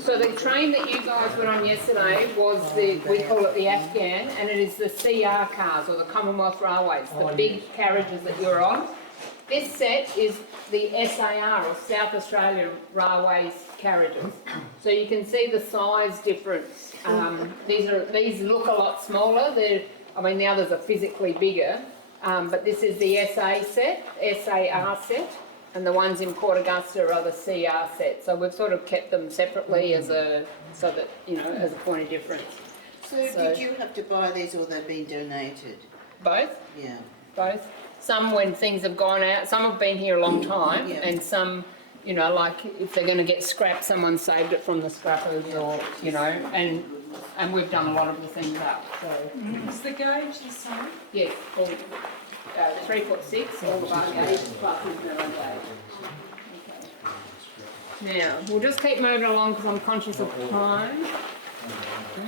So the train that you guys went on yesterday was we call it the Afghan, and it is the CR cars, or the Commonwealth Railways, the big carriages that you're on. This set is the SAR, or South Australian Railways carriages. So you can see the size difference. These look a lot smaller. The others are physically bigger, but this is the SAR set, and the ones in Port Augusta are the CR set. So we've sort of kept them separately as a point of difference. So did you have to buy these, or they've been donated? Both. Yeah. Both. Some when things have gone out, some have been here a long time, and some, like if they're going to get scrapped, someone saved it from the scrappers, or, and we've done a lot of the things up. So. Is the gauge the same? Yes, 3'6", all the bar gauge, plus is their own gauge. Okay. Now, we'll just keep moving along because I'm conscious of time.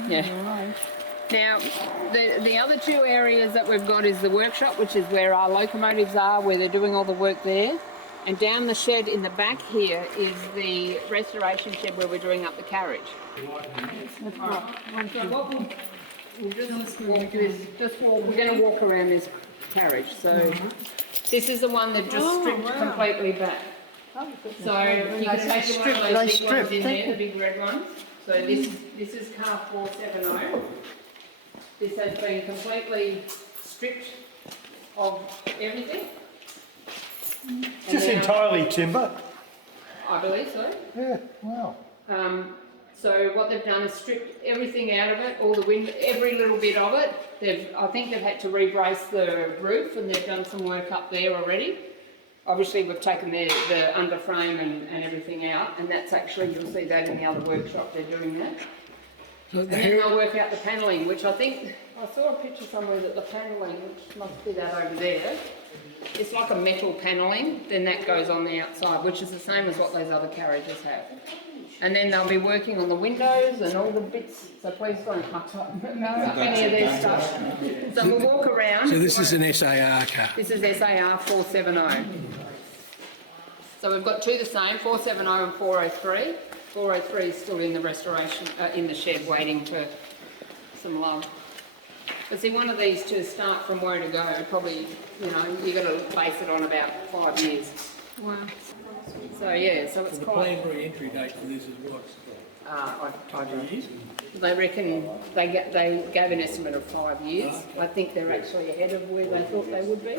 Yeah. Now, the other two areas that we've got is the workshop, which is where our locomotives are, where they're doing all the work there. And down the shed in the back here is the restoration shed where we're doing up the carriage. Right. So what we'll just walk we're going to walk around this carriage. So this is the one that just stripped completely back. So you can take one of those big ones in there, the big red ones. So this is car 470. This has been completely stripped of everything. Just entirely timber? I believe so. Yeah, wow. So what they've done is stripped everything out of it, all the wind, every little bit of it. I think they've had to re-brace the roof, and they've done some work up there already. Obviously we've taken the underframe and everything out, and that's actually, you'll see that in the other workshop, they're doing that. And then they'll work out the panelling, which I think, I saw a picture somewhere that the panelling, which must be that over there, it's like a metal panelling, then that goes on the outside, which is the same as what those other carriages have. And then they'll be working on the windows and all the bits, so please don't touch any of their stuff. So we'll walk around. So this is an SAR car? This is SAR 470. So we've got two the same, 470 and 403. 403 is still in the restoration, in the shed waiting for some love. But see, one of these to start from where to go, probably, you've got to base it on about 5 years. Wow. So yeah, so it's The quite... planned re-entry date for this is what? I don't. They reckon, they gave an estimate of 5 years. I think they're actually ahead of where they thought they would be.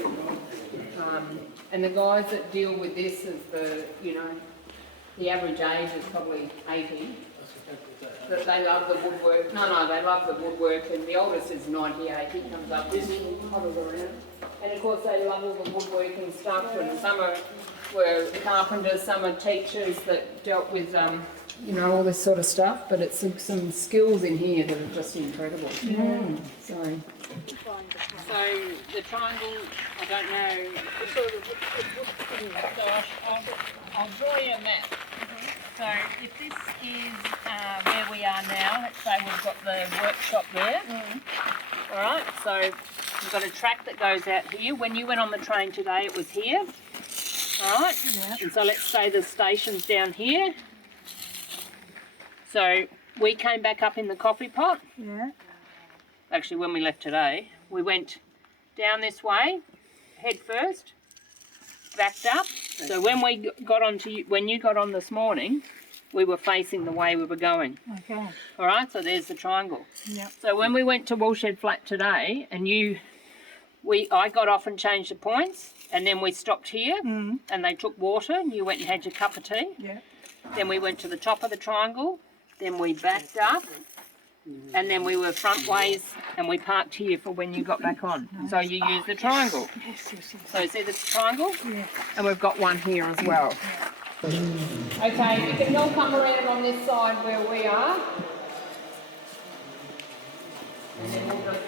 And the guys that deal with this is the average age is probably 80. But they love the woodwork. No, they love the woodwork, and the oldest is 98. He comes up this huddled around. And of course they love all the woodwork and stuff, and some were carpenters, some are teachers that dealt with all this sort of stuff, but it's some skills in here that are just incredible. So the triangle, I don't know, I'll draw you a map. So if this is where we are now, let's say we've got the workshop there. All right, so we've got a track that goes out here. When you went on the train today, it was here. All right, and so let's say the station's down here. So we came back up in the coffee pot. Yeah. Actually, when we left today, we went down this way, head first, backed up. So when we got when you got on this morning, we were facing the way we were going. Okay. All right, so there's the triangle. Yep. So when we went to Woolshed Flat today, and I got off and changed the points, and then we stopped here, and they took water, and you went and had your cup of tea. Yeah. Then we went to the top of the triangle, then we backed up, and then we were front ways, and we parked here for when you got back on. So you use the triangle. Yes. So see the triangle? Yeah. And we've got one here as well. Okay, you can all come around on this side where we are. And then we'll just...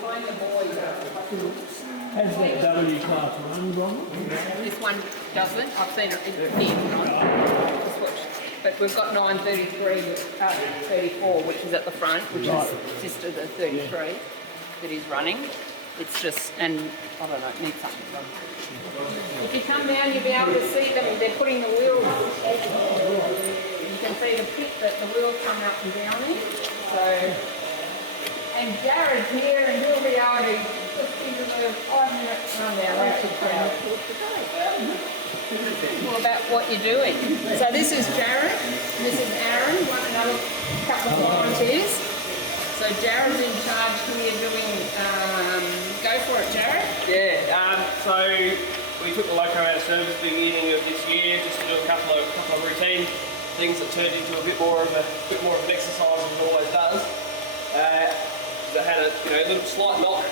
Find the boy. Has that W class 1, Bronwyn? This one doesn't. I've seen it in here. Just watch. But we've got 933, 34, which is at the front, which is sister to 33 that is running. It's just, and I don't know, it needs something done. If you come down, you'll be able to see them. They're putting the wheels. You can see the pit that the wheels come up and down in. So, and Jarrod's here, and he'll be able to just into the 5-minute rundown. All about what you're doing. So this is Jarrod, and this is Aaron, another couple of volunteers. So Jarrod's in charge here doing, go for it, Jarrod. Yeah, so we took the Loco out of service at the beginning of this year just to do a couple of routine things that turned into a bit more of an exercise than it always does. It had a little slight knock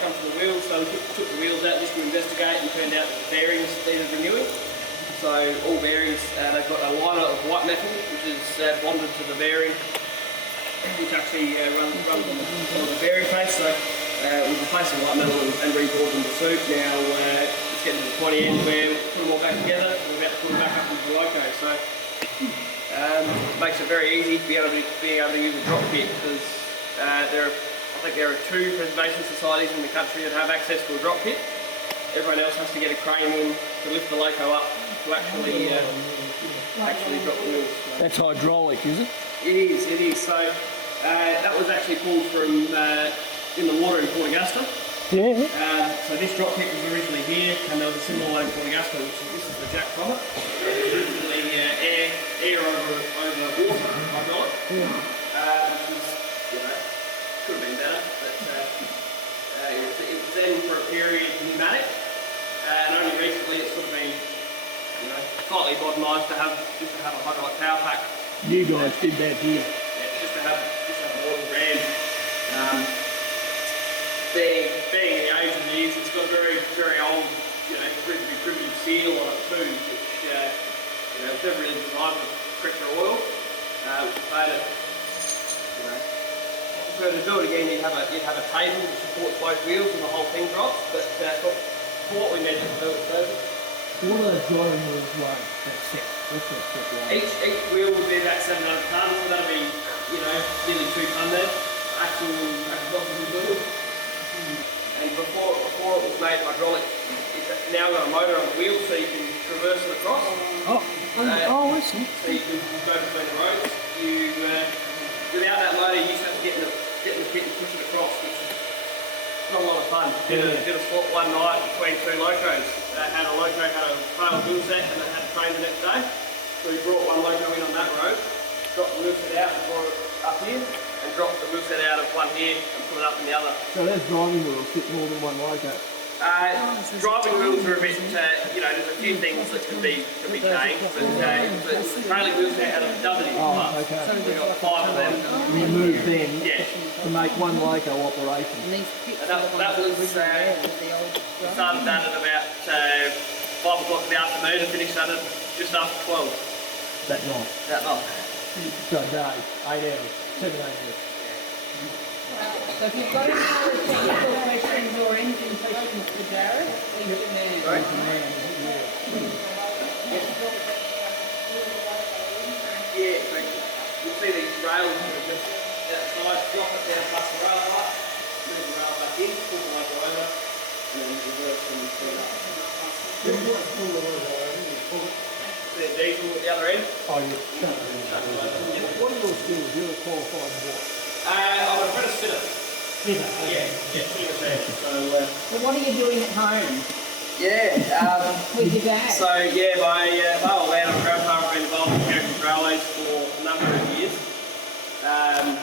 come from the wheels, so we took the wheels out just to investigate, and turned out that the bearings needed renewing. So all bearings, they've got a liner of white metal which is bonded to the bearing, which actually runs on the bearing face. So we've replaced the white metal and rebored them to suit. Now it's getting to the pointy end where we put them all back together, and we're about to put them back up into the Loco. So makes it very easy to be able to use a drop pit, because I think there are 2 preservation societies in the country that have access to a drop pit. Everyone else has to get a crane in to lift the Loco up to actually drop the wheels. That's hydraulic, is it? It is. So that was actually pulled from in the water in Port Augusta. Yeah. So this drop pit was originally here, and there was a similar one in Port Augusta, this is the Jack Comet. It was originally air over water, hydraulic. Yeah. Which was, could have been better, but it was then for a period pneumatic, and only recently it's sort of been, slightly modernised to have a hydraulic power pack. You guys did that here. Yeah, just to have a water ram. Being in the age of the years, it's got very, very old, reasonably primitive steel on it too, which it's never really designed with pressure oil. Which made it, if we were to do it again, you'd have a table that supports both wheels and the whole thing drops. But for what we meant to do, it's perfect. What are those driving wheels weigh? That's set. What's that set weight? Each wheel would be about 700 tonnes, so that'll be, nearly 2 tonne there. Axle will do. And before it was made hydraulic, it's now got a motor on the wheel, so you can traverse it across. I see. So you can go between the roads. Without that motor, you just have to get in the pit and push it across, which is not a lot of fun. Did a swap one night between 2 Locos. Had a Loco had a failed wheel set, and it had to train the next day. So we brought one Loco in on that road, dropped the wheel set out and brought it up here, and dropped the wheel set out of one here and put it up in the other. So those driving wheels fit more than one Loco. Driving wheels are a bit, there's a few things that can be changed, but the trailing wheels set out of a dozen in plus. Okay. So we've got 5 of them. You moved them Yeah. to make one Loco operation. And that was, we started that at about 5 o'clock in the afternoon and finished that at just after 12 That night. that night. So a day, 8 hours, 7 hours. So if you've got any other technical questions or engine questions for Jarrod, he's your man. Right. Yeah, so you'll see these rails that are just outside, drop it down past the rail light, move the rail back in, pull the Loco over, and then reverse and turn up. The diesel at the other end. Oh, you shut it. What are your skills? You're a qualified what? I'm an apprentice fitter. Fitter. Yeah, pretty much that. So what are you doing at home with your dad? So yeah, my old man and grandpa have been involved in Carriage Railways for a number of years. My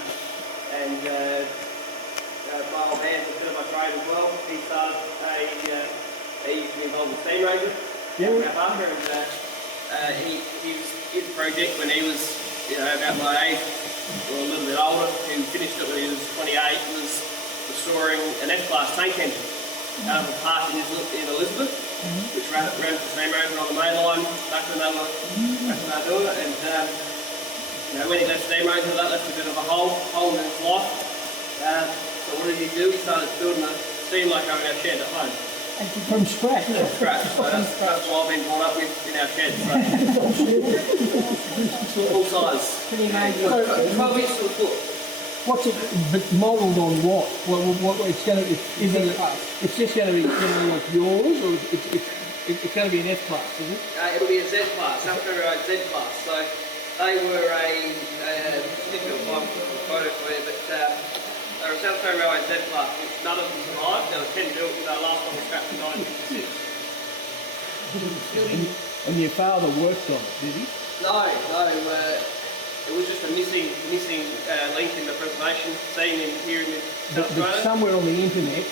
old man's a bit of my trade as well. He started he used to be involved with Steam Ranger. Yeah. After, and he was in the project when he was about my age, or a little bit older. He finished it when he was 28. Was restoring an F-class tank engine out of a park in Elizabeth, which ran for Steam Ranger on the main line back when they were doing it. And when he left Steam Ranger, that left a bit of a hole in his life. So what did he do? He started building a steam loco in our shed at home. From scratch. Scratch. So that's what I've been brought up with in our shed. So. Full size. Pretty amazing. 12 inches to a foot. What's it modelled on what? What it's going to be? It's just going to be like yours, or it's going to be an F class, is it? It'll be a Z class, South Australia Railway Z class. So they were a photo for you, but they were a South Australia Railway Z class, which none of them survived. There were 10 built, and they last on the scrap in 1956. And your father worked on it, did he? No, it was just a missing link in the preservation scene here in South But Australia. somewhere on the internet,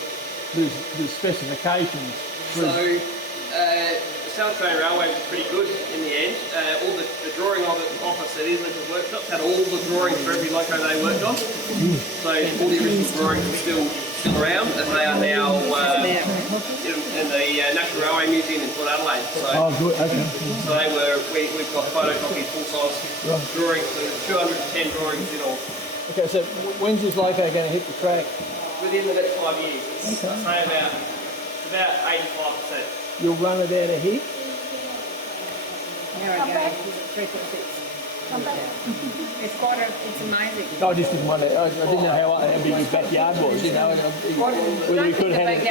there's specifications. So, the South Australian Railway was pretty good in the end. All the drawing office that is Loco's Workshops had all the drawings for every loco they worked on. So all the original drawings are still around, and they are now in the National Railway Museum in Port Adelaide. So, Oh, good. Okay. so we've got photocopied full-size drawings, so 210 drawings in all. Okay. So when's this loco going to hit the track? Within the next 5 years, it's I'd say about 85%. You'll run it out of here. There we go. 3.6. It's amazing. I just didn't want to. I didn't know how big his backyard was. You know, whether we could have had.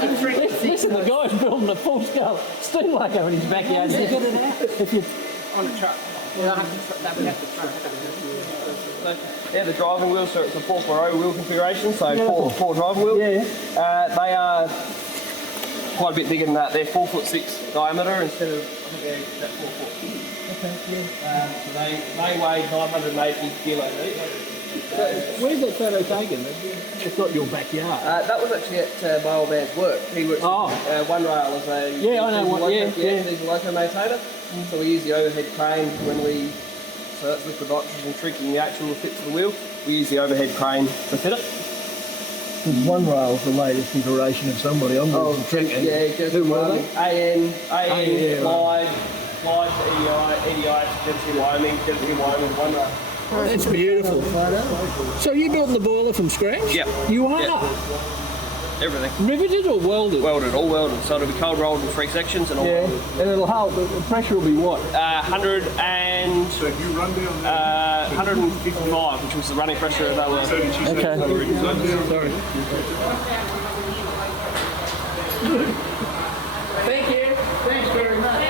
It's 3.6. Listen, the guy's building a full-scale steam loco in his backyard. You get it out. If you On a truck. We'll have to, that would have to truck. So, yeah, the driving wheels, so it's a 4x0 wheel configuration, so four driving wheels. Yeah. They are quite a bit bigger than that. They're 4'6" diameter instead of, I think they're about 4 foot. Okay. Yeah. So they weigh 980 kilos each. Where's that photo taken? It's not your backyard. That was actually at my old man's work. He works One Rail as a Yeah, I know what. he's a loco maintainer. So we use the overhead crane when we. So that's liquid nitrogen shrinking the axle to fit to the wheel. We use the overhead crane to fit it. Because One Rail's the latest iteration of somebody. I'm Who were they? AN, Clyde to EDI to Genesee, Wyoming, One Rail. That's beautiful. So you built the boiler from scratch? Yep. You are? Yep. Everything. Riveted or welded? Welded, all welded. So it'll be cold rolled in 3 sections and all Yeah. welded. And it'll hold, the pressure will be what? 155, which was the running pressure of that one. Okay. Sorry. Thank you. Thanks very much.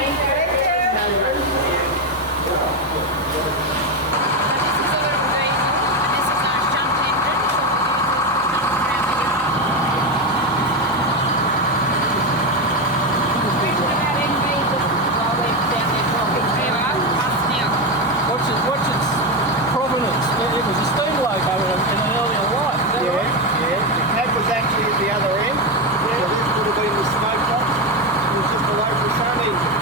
What's its provenance? It was a steam loco in an earlier life, is that right? Yeah. The cab was actually at the other end. So this would have been the smoke box. It was just a local sun engine.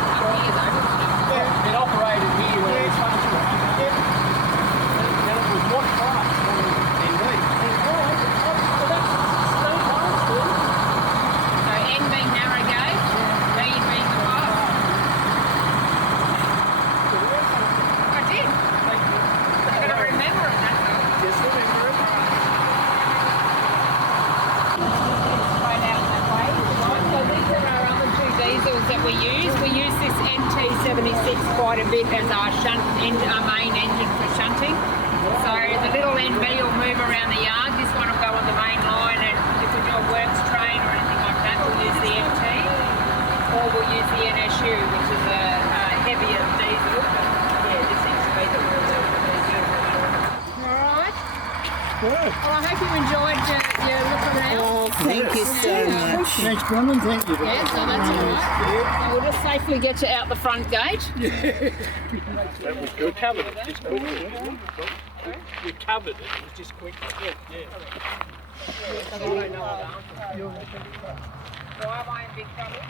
Yeah. It operated here when it was functional. Yep. And it was what class? Indeed. So that's steam loco still. So N being narrow gauge, B being the fast. I did. I've got to remember it, that's all. Just remember it. Straight out that way. Right, so these are our other 2 diesels that we use. We use this NT76 quite a bit as our our main engine for shunting. So the little NB will move around the yard. This one will go on the main line, and if we do a works train or anything like that, we'll use the NT, or we'll use the NSU, which is a heavier diesel. Yeah, this seems to be the Alright. Well, I hope you enjoyed your look around. Oh, thank you so much. Thanks, Bronwyn. Thank you. Yeah, so that's all right. So we'll just safely get you out the front gate. That was good. We covered it just quickly. We covered it. It was just quick. Yeah. Why am I in big trouble?